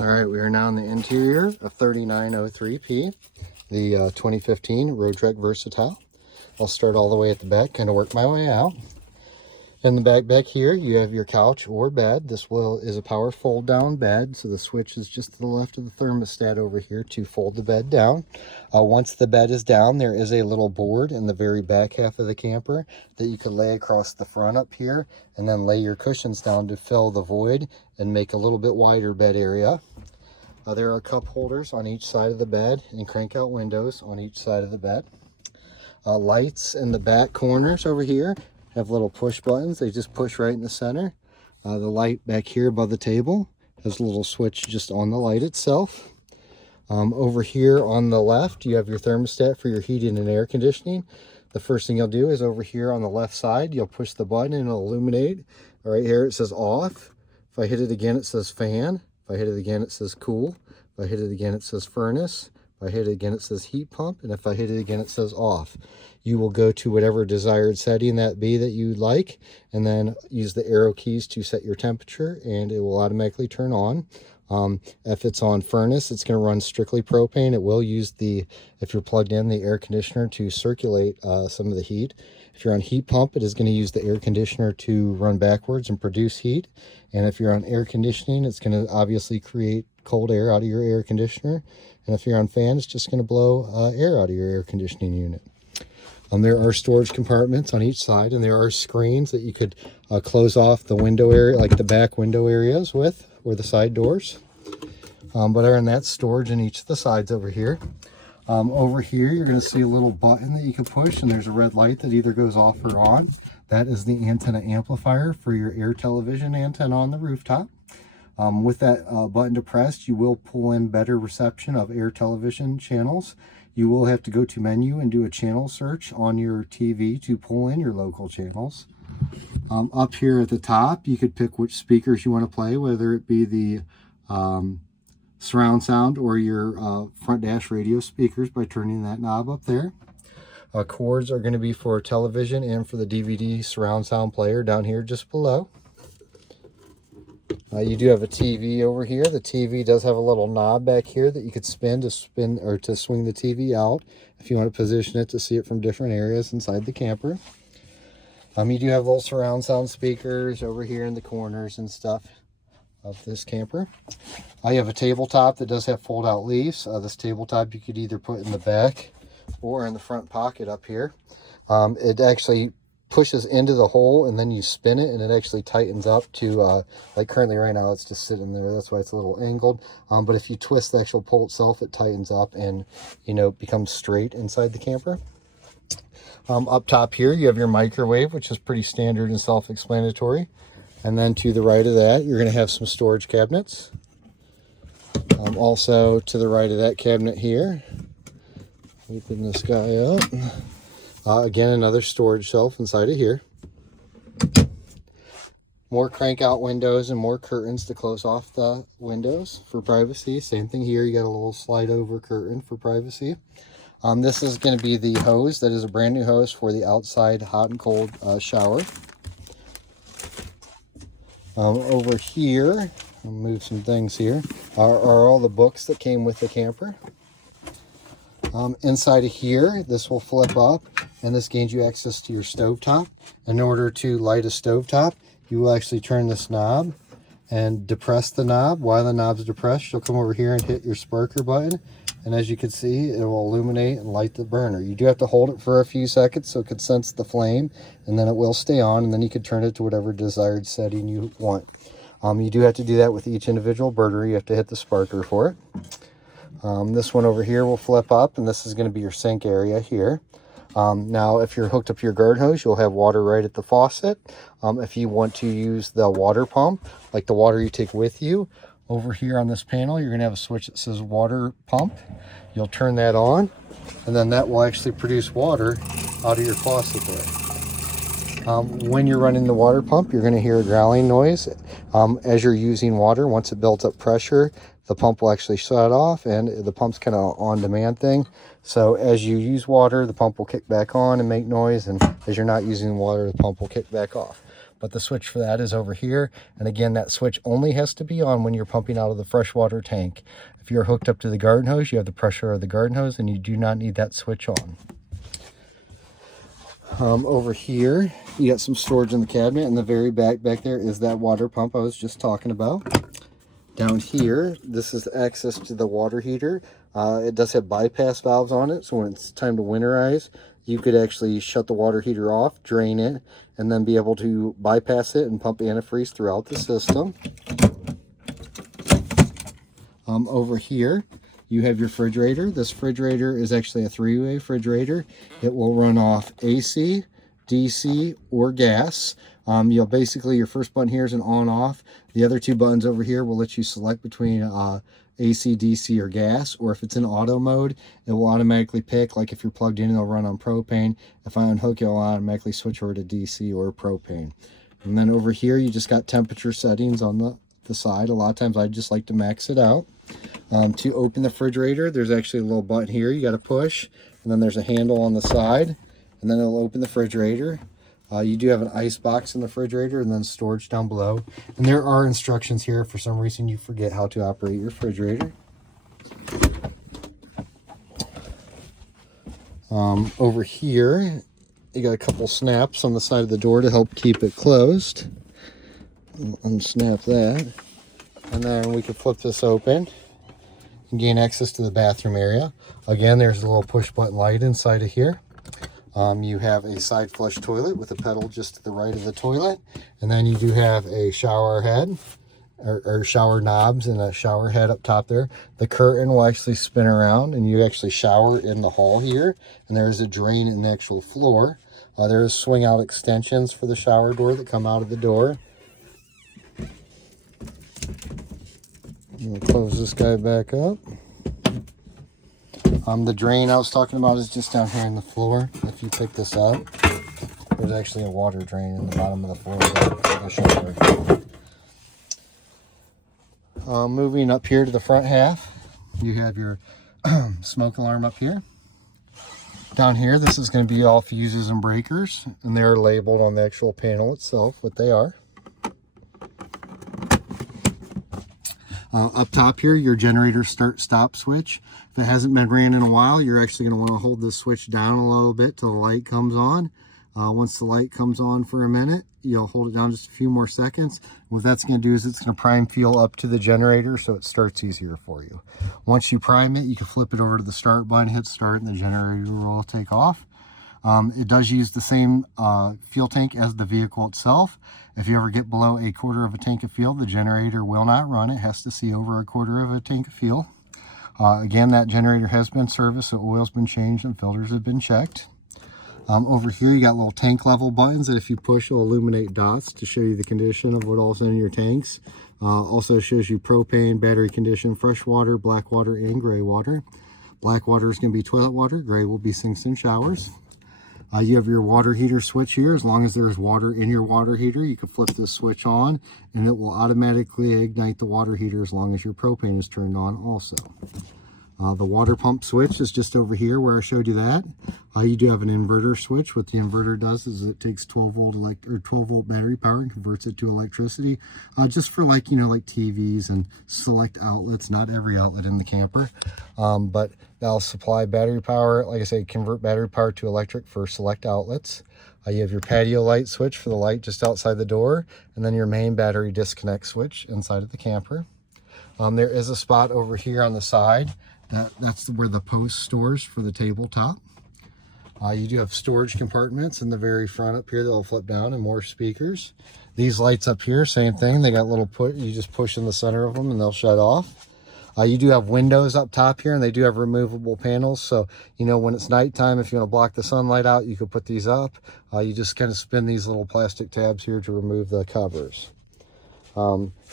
All right, we are now in the interior of 3903P, the 2015 Roadtrek Versatile. I'll start all the way at the back, kind of work my way out. In the back here, you have your couch or bed. This is a power fold down bed, so the switch is just to the left of the thermostat over here to fold the bed down. Once the bed is down, there is a little board in the very back half of the camper that you could lay across the front up here, and then lay your cushions down to fill the void and make a little bit wider bed area. There are cup holders on each side of the bed and crank out windows on each side of the bed. Lights in the back corners over here have little push buttons. They just push right in the center. The light back here above the table has a little switch just on the light itself. Over here on the left, you have your thermostat for your heating and air conditioning. The first thing you'll do is over here on the left side, you'll push the button and it'll illuminate. Right here it says off. If I hit it again, it says fan. If I hit it again, it says cool. If I hit it again, it says furnace. If I hit it again, it says heat pump. And if I hit it again, it says off. You will go to whatever desired setting that you like, and then use the arrow keys to set your temperature, and it will automatically turn on. If it's on furnace, it's going to run strictly propane. It will use if you're plugged in, the air conditioner to circulate some of the heat. If you're on heat pump, it is going to use the air conditioner to run backwards and produce heat. And if you're on air conditioning, it's going to obviously create cold air out of your air conditioner. And if you're on fan, it's just going to blow air out of your air conditioning unit. There are storage compartments on each side, and there are screens that you could close off the window area, like the back window areas with, or the side doors. But other than that, storage in each of the sides over here. Over here, you're going to see a little button that you can push, and there's a red light that either goes off or on. That is the antenna amplifier for your air television antenna on the rooftop. With that button depressed, you will pull in better reception of air television channels. You will have to go to menu and do a channel search on your TV to pull in your local channels. Up here at the top, you could pick which speakers you want to play, whether it be the surround sound or your front dash radio speakers by turning that knob up there. Cords are going to be for television and for the DVD surround sound player down here just below. You do have a TV over here. The TV does have a little knob back here that you could spin to swing the TV out if you want to position it to see it from different areas inside the camper. You do have little surround sound speakers over here in the corners and stuff of this camper. You have a tabletop that does have fold out leaves. This tabletop you could either put in the back or in the front pocket up here. It actually pushes into the hole, and then you spin it and it actually tightens up to like currently right now it's just sitting there. That's why it's a little angled, but if you twist the actual pole itself, it tightens up and becomes straight inside the camper. Up top here you have your microwave, which is pretty standard and self-explanatory, and then to the right of that you're going to have some storage cabinets. Also to the right of that cabinet here, open this guy up. Again, another storage shelf inside of here. More crank out windows and more curtains to close off the windows for privacy. Same thing here, you got a little slide over curtain for privacy. This is going to be the hose. That is a brand new hose for the outside hot and cold shower. Over here, I'll move some things here, are all the books that came with the camper. Inside of here, this will flip up, and this gains you access to your stovetop. In order to light a stovetop, you will actually turn this knob and depress the knob. While the knob's depressed, you'll come over here and hit your sparker button, and as you can see, it will illuminate and light the burner. You do have to hold it for a few seconds so it can sense the flame, and then it will stay on, and then you can turn it to whatever desired setting you want. You do have to do that with each individual burner. You have to hit the sparker for it. This one over here will flip up, and this is going to be your sink area here. Now, if you're hooked up to your garden hose, you'll have water right at the faucet. If you want to use the water pump, like the water you take with you, over here on this panel, you're going to have a switch that says water pump. You'll turn that on, and then that will actually produce water out of your faucet there. When you're running the water pump, you're going to hear a growling noise. As you're using water, once it builds up pressure, the pump will actually shut off, and the pump's kind of on-demand thing. So as you use water, the pump will kick back on and make noise, and as you're not using water, the pump will kick back off. but the switch for that is over here. And again, that switch only has to be on when you're pumping out of the freshwater tank. If you're hooked up to the garden hose, you have the pressure of the garden hose, and you do not need that switch on. Over here, you got some storage in the cabinet. In the very back there is that water pump I was just talking about. Down here, this is access to the water heater. It does have bypass valves on it, so when it's time to winterize, you could actually shut the water heater off, drain it, and then be able to bypass it and pump antifreeze throughout the system. Over here, you have your refrigerator. This refrigerator is actually a three-way refrigerator. It will run off AC, DC, or gas. You'll basically, your first button here is an on-off. The other two buttons over here will let you select between AC, DC, or gas, or if it's in auto mode, it will automatically pick, like if you're plugged in, it'll run on propane. If I unhook it, it'll automatically switch over to DC or propane. And then over here, you just got temperature settings on the side. A lot of times I just like to max it out. To open the refrigerator, there's actually a little button here you got to push, and then there's a handle on the side, and then it'll open the refrigerator. You do have an ice box in the refrigerator and then storage down below. And there are instructions here if for some reason you forget how to operate your refrigerator. Over here, you got a couple snaps on the side of the door to help keep it closed. Unsnap that. And then we can flip this open and gain access to the bathroom area. Again, there's a little push button light inside of here. You have a side flush toilet with a pedal just to the right of the toilet. And then you do have a shower head or shower knobs and a shower head up top there. The curtain will actually spin around and you actually shower in the hall here. And there's a drain in the actual floor. There's swing out extensions for the shower door that come out of the door. We'll close this guy back up. The drain I was talking about is just down here in the floor. If you pick this up, there's actually a water drain in the bottom of the floor for the shower. Moving up here to the front half, you have your smoke alarm up here. Down here, this is going to be all fuses and breakers, and they're labeled on the actual panel itself what they are. Up top here, your generator start-stop switch. If it hasn't been ran in a while, you're actually going to want to hold this switch down a little bit till the light comes on. Once the light comes on for a minute, you'll hold it down just a few more seconds. What that's going to do is it's going to prime fuel up to the generator so it starts easier for you. Once you prime it, you can flip it over to the start button, hit start, and the generator will take off. It does use the same fuel tank as the vehicle itself. If you ever get below a quarter of a tank of fuel, the generator will not run. It has to see over a quarter of a tank of fuel. Again, that generator has been serviced, so oil's been changed and filters have been checked. Over here, you got little tank level buttons that if you push, will illuminate dots to show you the condition of what all's in your tanks. Also shows you propane, battery condition, fresh water, black water, and gray water. Black water is going to be toilet water. Gray will be sinks and showers. You have your water heater switch here. As long as there's water in your water heater, you can flip this switch on and it will automatically ignite the water heater as long as your propane is turned on also. The water pump switch is just over here where I showed you that. You do have an inverter switch. What the inverter does is it takes 12 volt battery power and converts it to electricity, just for like TVs and select outlets, not every outlet in the camper, but that'll supply battery power, like I say, convert battery power to electric for select outlets. You have your patio light switch for the light just outside the door, and then your main battery disconnect switch inside of the camper. There is a spot over here on the side. That's where the post stores for the tabletop. You do have storage compartments in the very front up here that will flip down, and more speakers. These lights up here, same thing. They got little you just push in the center of them and they'll shut off. You do have windows up top here, and they do have removable panels. So, when it's nighttime, if you want to block the sunlight out, you could put these up. You just kind of spin these little plastic tabs here to remove the covers.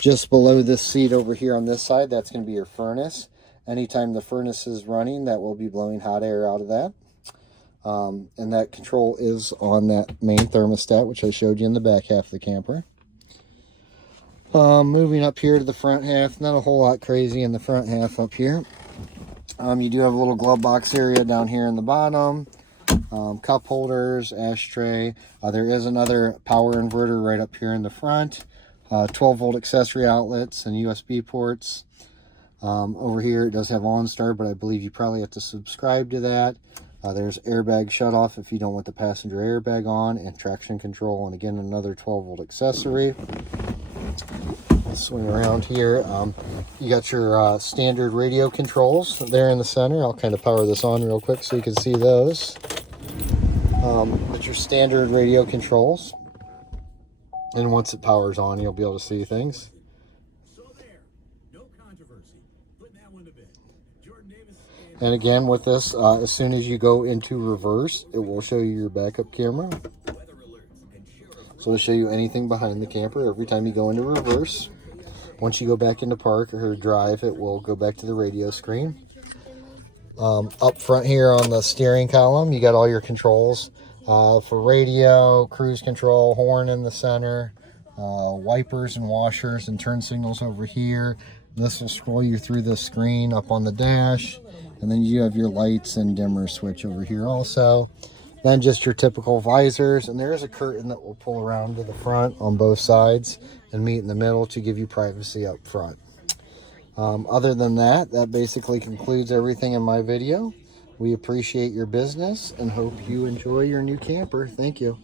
Just below this seat over here on this side, that's going to be your furnace. Anytime the furnace is running, that will be blowing hot air out of that. And that control is on that main thermostat, which I showed you in the back half of the camper. Moving up here to the front half, not a whole lot crazy in the front half up here. You do have a little glove box area down here in the bottom. cup holders, ashtray. There is another power inverter right up here in the front. 12-volt accessory outlets and USB ports. Over here it does have OnStar, but I believe you probably have to subscribe to that. There's airbag shutoff if you don't want the passenger airbag on, and traction control, and again another 12-volt accessory. Let's swing around here. You got your standard radio controls there in the center. I'll kind of power this on real quick so you can see those. But your standard radio controls, and once it powers on you'll be able to see things. And again with this, as soon as you go into reverse, it will show you your backup camera. So it'll show you anything behind the camper every time you go into reverse. Once you go back into park or drive, it will go back to the radio screen. Up front here on the steering column, you got all your controls for radio, cruise control, horn in the center, wipers and washers and turn signals over here. This will scroll you through the screen up on the dash. And then you have your lights and dimmer switch over here also. Then just your typical visors. And there is a curtain that will pull around to the front on both sides and meet in the middle to give you privacy up front. Other than that, that basically concludes everything in my video. We appreciate your business and hope you enjoy your new camper. Thank you.